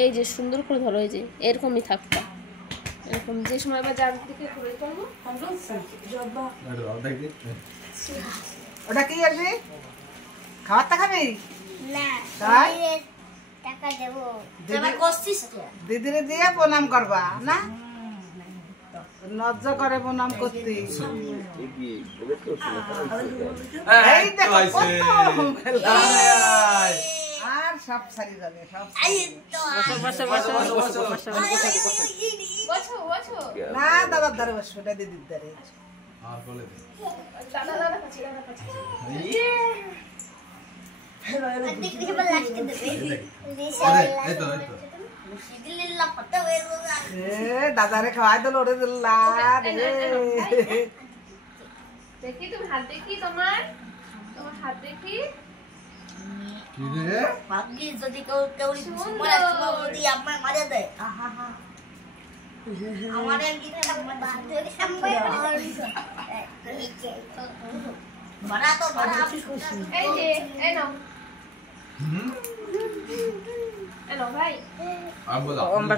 এই যে সুন্দর করে ধরো, এই যে এরকমই থাকবা, এরকম যে সময় আবার যার দিকে ঘুরে করবো। ওটা কি আসবে? খাবার টা খাবি না? টাকা দেবো, দিদিরে দিয়ে প্রণাম করবা না? লজ্জা করে প্রণাম করতে। আর সব সারি যাবে, সব না। দাদার ধারে বসবো, এটা দিদির ধারে। দাদারে খাওয়াই দিল, ওরে দেখি তুমি হাত দেখি, তোমার হাত দেখি। যদি কেউ আপনার মারা দেয়,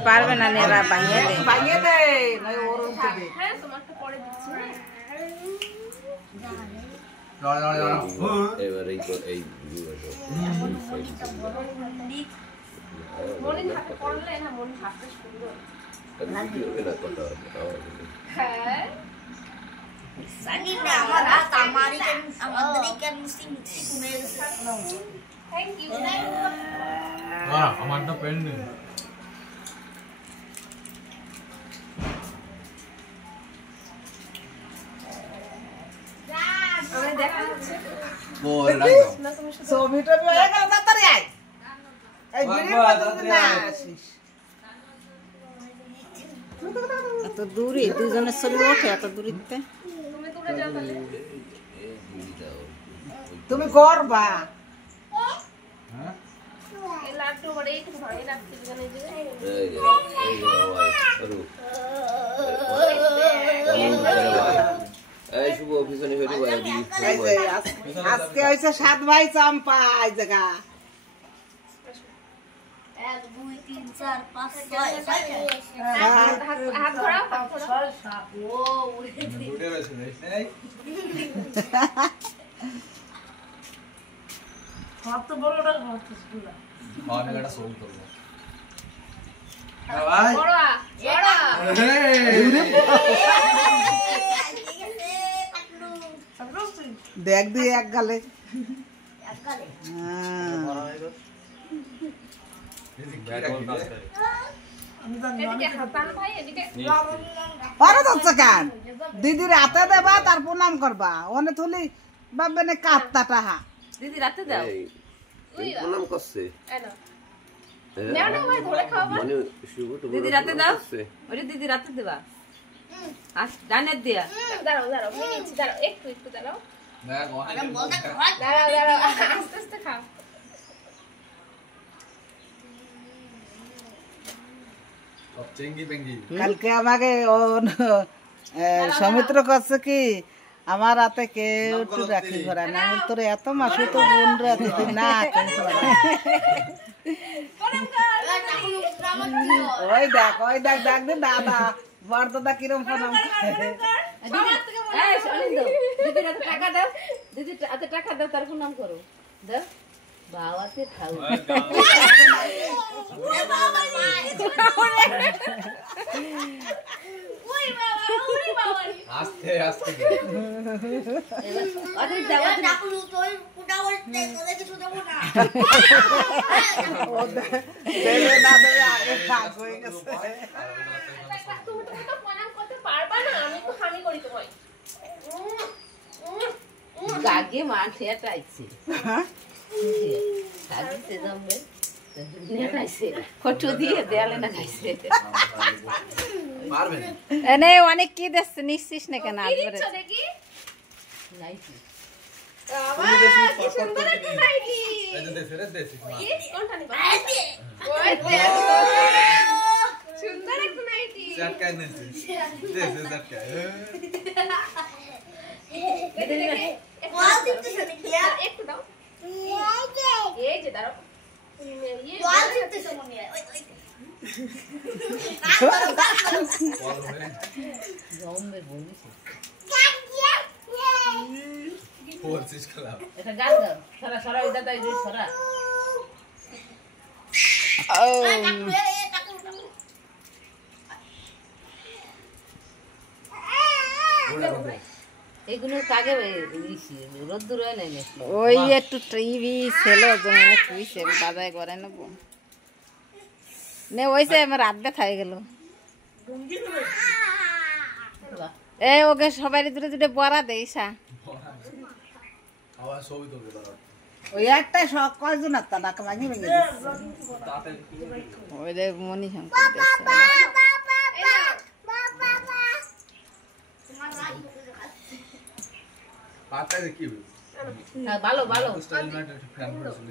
পারবে না, নেরা ভাঙিয়ে দে, হ্যাঁ তোমারটা পরে দিচ্ছি। মনির হাতে পড়লে না, মনির হাতটা সুন্দর। হ্যাঁ থ্যাংক ইউ। আমারটা পেন নেই। এত দূরে দুজনের শরীর ওঠে, এত দূরিতে তুমি করবা। লাড্ডু বড় একটু ভালো লাগছে জানেন যে আজকে হয়েছে 7 ভাই চম্পা। এই জায়গা 1 2 3 4 5 6 হাত ধরাও, হাত ধরাও। ও দুটো রয়েছে এই কত বড়টা কত সুন্দর। আমি একটা সোল করব। ভাই বড়া বড়া দেখ দিয়ে এক গালে। দিদির হাতে দেবা, তার প্রণাম করবা। অনে থলি বাবা নে কাটটা টাহা দিদি রাতে দাও। প্রণাম করছে। নাও না ভাই ধরে খাওয়াবা। দিদি রাতে দাও, ওরে দিদি রাতে দেবা। আজ ডানের দিয়া দাঁড়াও দাঁড়াও, মিনিট দাঁড়াও, একটু একটু দাঁড়াও। দেখ অনেক দাঁড়াও দাঁড়াও, আস্তে আস্তে খাও। চেঙ্গি বেঙ্গি। কালকে আমাকে সমিত্র করছে কি, আমার হাতে কেউ একটু রাখি ঘোরা না। তোর এত মাসু তো বোন রাখি না। ওই দেখ ওই দেখ, দেখ দে দাদা বর্দা কিরম প্রণাম করে। দিদি রাতে টাকা দাও, দিদি হাতে টাকা দাও, তার প্রণাম করো। দাও বাবাতে খাও। আস্তে আস্তে আরে দাও ডাকুলু তুই পুটা বলতে তোলে কিছু দেব না। ও দেবে না দেবে আগে ভাগ হয়ে গেছে। তুমি তো প্রণাম করতে পারবা না, আমি তো হানি করি তোমায়। গাগে মাঠে আইছে। সাজিতে যাবে নেটাইছে, ফটো দিয়ে দেয়ালে না খাইছে। পারবে এনে অনেক কি দেখছ নিশ্চিস না কেন আসবে দিচ্ছ দেখি নাইছি। বাবা কি সুন্দর একটা নাইটি। এই যে ফেরত দেছি এই কোনটা নিবা? ওই দেখো সুন্দর একটা নাইটি। চটকাই নেছি দেছে চটকাই। ওয়াল দিতে শুনে কি একটু দাও। এই যে দাঁড়াও। ওয়াল দিতে শুনে ওই জম্বের বলিছে পড়ছিস খেলা এটা গান গাও সরা সরা ওই দাদা এই সরা এগুলো কাগে রোদ্দুর হয় নাই নাকি ওই একটু টিভি ছিল জন্য কুইছে বাজায় করে নেব নে ওইসে আমার রাত ব্যথা হয়ে গেল এ ওকে সবাই দূরে দূরে বড়া দেইসা আবার ছবি তুলবে তারা ওই একটাই সব কয়জন একটা নাক ভাঙি ভেঙে ওই রে মনি শঙ্কর পাতা দেখি হ্যাঁ ভালো ভালো স্টাইল না একটা ফ্যান পড়ছিল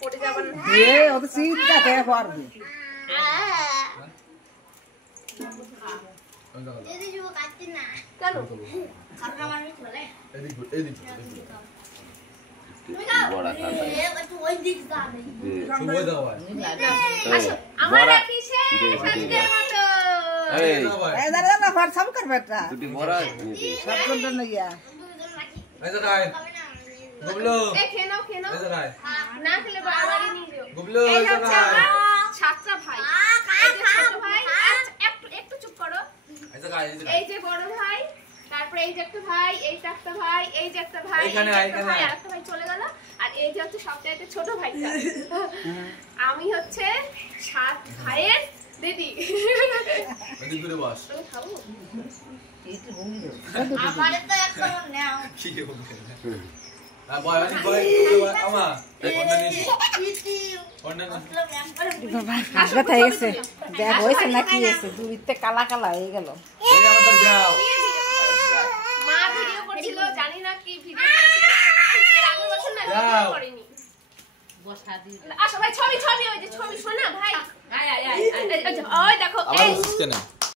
পড়ে যাবার না। এ ও তো সিধা খেয়ে পারবে দিদি যুব কাটতে না কেন খারনা মানুষ বলে এদিক তুমি যাও এ একটু ওই দিক যা নেই সময় দাও ভাই আমার রাখিছে সাজকের মতো এই দাও ভাই এই দাঁড়া না ফার সাম কর বেটা দুটি বড়া সব কোনটা না গিয়া দুজন রাখি এই দাঁড়ায় গুবলো এই খেয়ে নাও এই দাঁড়ায় না খেলে বাড়ি নিয়ে যেও গুবলো এই এই হচ্ছে দাঁড়ায় আমার সাতটা ভাই এই যে ছোট ভাই একটু একটু চুপ করো এই দাঁড়ায় এই যে বড় ভাই তারপরে এই যে একটা ভাই এইটা একটা ভাই এই যে একটা ভাই এইখানে, এই যে একটা এইখানে। ভাই আরেকটা ভাই চলে গেল আর এই যে হচ্ছে সবচাইতে ছোট ভাইটা আমি হচ্ছে 7 ভাইয়ের দিদি এদিক ঘুরে বস তুমি খাবো একটু ভঙ্গি দাও আমারে তো এখন নাও কি হবে আর বয় বয় আমা কোনটা নিছি ইতি কোনটা নিছি मतलब हम হাস ব্যথা হয়ে গেছে দেখ হয়েছে না কি হয়েছে দুইতে কালা কালা হয়ে গেল এই আমাদের যাও মা ভিডিও করছিল জানি না কি ভিডিও করেছে এর আগের বছর না ভিডিও যাও। করেনি বসা দি আসো ভাই ছবি ছবি ওই যে ছবি শোনা ভাই আয় আয় আয় ওই দেখো আবার এই বুঝতে না